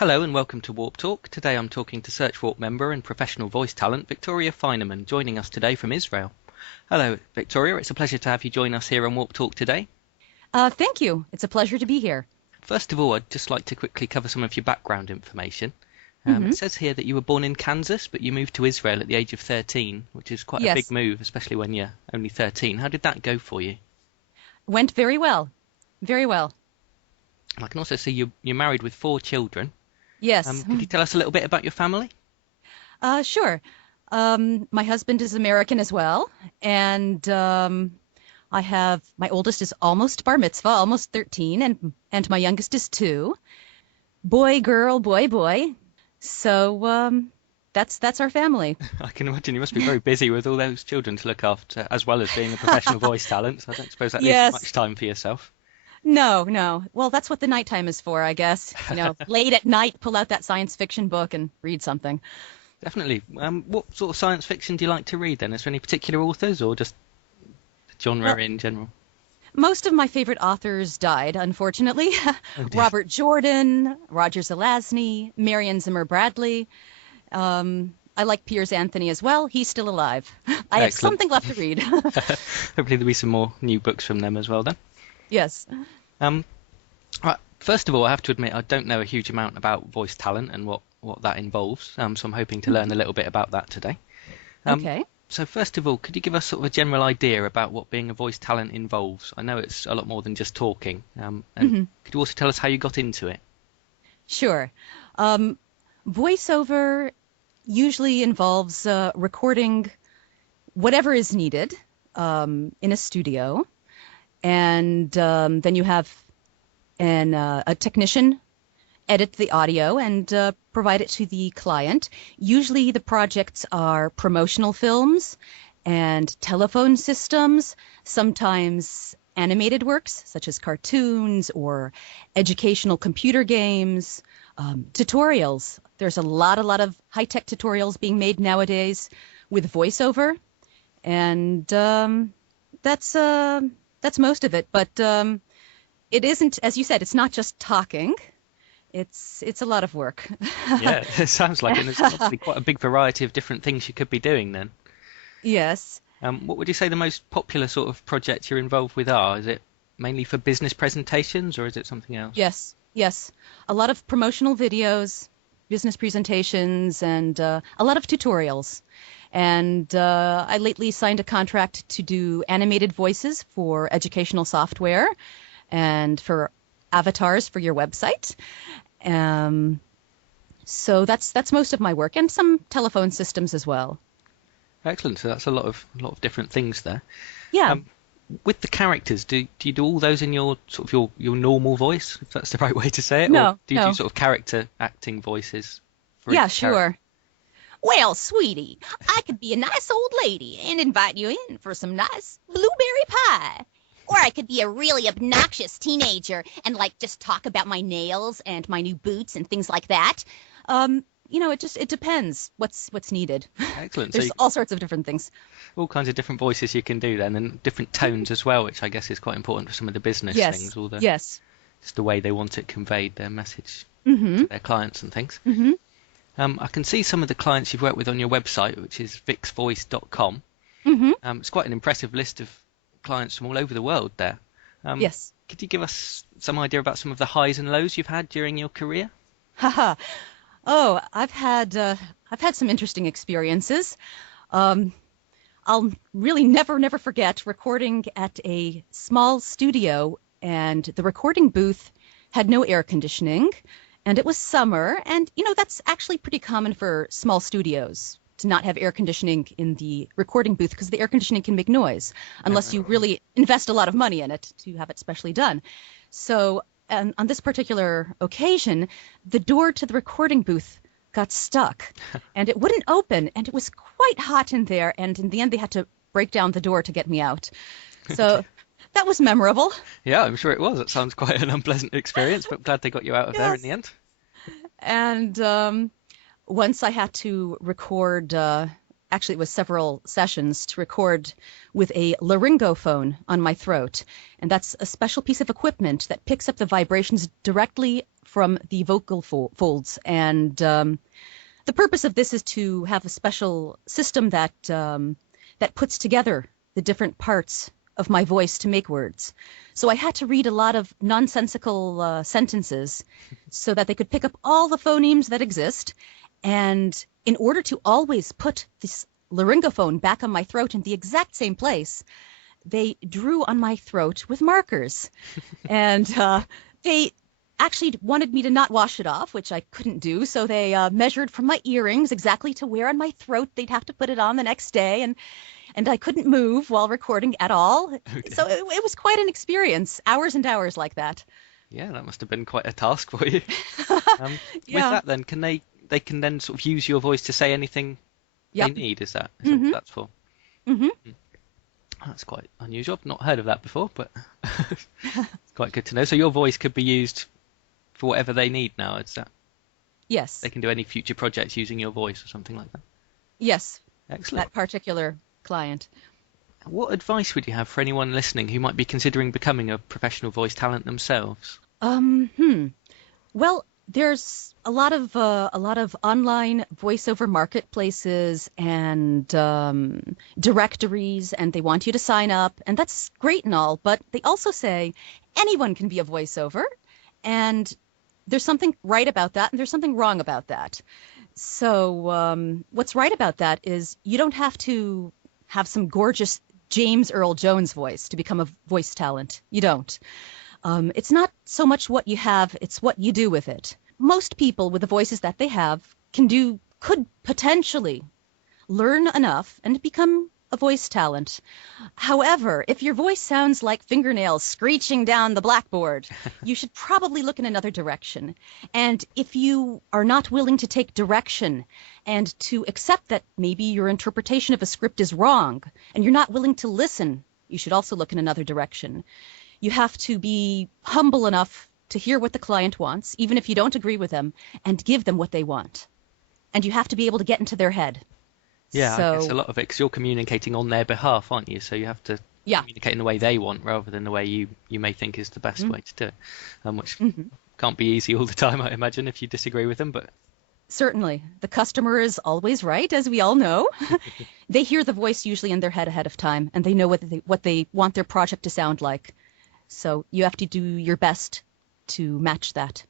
Hello and welcome to Warp Talk. Today I'm talking to SearchWarp member and professional voice talent Victoria Feinerman, joining us today from Israel. Hello Victoria, it's a pleasure to have you join us here on Warp Talk today. Thank you. It's a pleasure to be here. First of all, I'd just like to quickly cover some of your background information. It says here that you were born in Kansas, but you moved to Israel at the age of 13, which is quite a big move, especially when you're only 13. How did that go for you? Went very well. Very well. I can also see you're married with 4 children. Yes. Could you tell us a little bit about your family? Sure. My husband is American as well, and I have my oldest is almost bar mitzvah, almost 13, and my youngest is 2. Boy, girl, boy, boy. So that's our family. I can imagine you must be very busy with all those children to look after, as well as being a professional voice talent. So I don't suppose that leaves much time for yourself. No. Well, that's what the nighttime is for, I guess. Late at night, pull out that science fiction book and read something. Definitely. What sort of science fiction do you like to read then? Is there any particular authors or just the genre in general? Most of my favorite authors died, unfortunately. Robert Jordan, Roger Zelazny, Marion Zimmer Bradley. I like Piers Anthony as well. He's still alive. I have something left to read. Hopefully there'll be some more new books from them as well then. Yes. Right. First of all, I have to admit I don't know a huge amount about voice talent and what that involves. So I'm hoping to learn a little bit about that today. Okay. So first of all, could you give us sort of a general idea about what being a voice talent involves? I know it's a lot more than just talking. And could you also tell us how you got into it? Sure. Voiceover usually involves recording whatever is needed in a studio, and then you have a technician edit the audio and provide it to the client. Usually the projects are promotional films and telephone systems, sometimes animated works such as cartoons or educational computer games, tutorials. There's a lot of high-tech tutorials being made nowadays with voiceover, and that's most of it. But it isn't, as you said, it's not just talking. It's a lot of work. Yeah, it sounds like it. There's obviously quite a big variety of different things you could be doing then. Yes. What would you say the most popular sort of projects you're involved with are? Is it mainly for business presentations or is it something else? Yes. A lot of promotional videos, business presentations, and a lot of tutorials. And I lately signed a contract to do animated voices for educational software and for avatars for your website. So that's most of my work, and some telephone systems as well. Excellent. So that's a lot of different things there. Yeah. With the characters, do you do all those in your sort of your normal voice, if that's the right way to say it? No. Or do you do sort of character acting voices? Yeah, sure. Well, sweetie, I could be a nice old lady and invite you in for some nice blueberry pie. Or I could be a really obnoxious teenager and just talk about my nails and my new boots and things like that. It depends what's needed. Excellent. There's all sorts of different things. All kinds of different voices you can do then, and different tones as well, which I guess is quite important for some of the business things. Yes. Just the way they want it conveyed, their message to their clients and things. I can see some of the clients you've worked with on your website, which is vixvoice.com. It's quite an impressive list of clients from all over the world there. Yes. Could you give us some idea about some of the highs and lows you've had during your career? Haha. Oh, I've had some interesting experiences. I'll really never forget recording at a small studio, and the recording booth had no air conditioning, and it was summer, and that's actually pretty common for small studios to not have air conditioning in the recording booth, because the air conditioning can make noise unless you really invest a lot of money in it to have it specially done. So on this particular occasion, the door to the recording booth got stuck and it wouldn't open, and it was quite hot in there, and in the end they had to break down the door to get me out. So that was memorable. Yeah, I'm sure it was. It sounds quite an unpleasant experience, but glad they got you out of there in the end. And once I had to record, actually it was several sessions to record with a laryngophone on my throat. And that's a special piece of equipment that picks up the vibrations directly from the vocal folds. And the purpose of this is to have a special system that that puts together the different parts of my voice to make words. So I had to read a lot of nonsensical sentences so that they could pick up all the phonemes that exist. And in order to always put this laryngophone back on my throat in the exact same place, they drew on my throat with markers. And they actually wanted me to not wash it off, which I couldn't do. So they measured from my earrings exactly to where on my throat they'd have to put it on the next day. And I couldn't move while recording at all. Okay. So it was quite an experience, hours and hours like that. Yeah, that must have been quite a task for you. With that then, they can then sort of use your voice to say anything they need, is that what that's for? Mm-hmm. That's quite unusual. I've not heard of that before, but it's quite good to know. So your voice could be used for whatever they need now, is that? Yes. They can do any future projects using your voice or something like that? Yes. Excellent. That particular client. What advice would you have for anyone listening who might be considering becoming a professional voice talent themselves? Well, there's a lot of online voiceover marketplaces and directories, and they want you to sign up, and that's great and all, but they also say anyone can be a voiceover, and there's something right about that, and there's something wrong about that. So what's right about that is you don't have to have some gorgeous James Earl Jones voice to become a voice talent. You don't. It's not so much what you have, it's what you do with it. Most people with the voices that they have could potentially learn enough and become a voice talent. However, if your voice sounds like fingernails screeching down the blackboard, you should probably look in another direction. And if you are not willing to take direction and to accept that maybe your interpretation of a script is wrong, and you're not willing to listen, you should also look in another direction. You have to be humble enough to hear what the client wants, even if you don't agree with them, and give them what they want. And you have to be able to get into their head. Yeah, so, I guess a lot of it, because you're communicating on their behalf, aren't you? So you have to communicate in the way they want rather than the way you may think is the best way to do it, which can't be easy all the time, I imagine, if you disagree with them. But certainly. The customer is always right, as we all know. They hear the voice usually in their head ahead of time, and they know what they want their project to sound like. So you have to do your best to match that.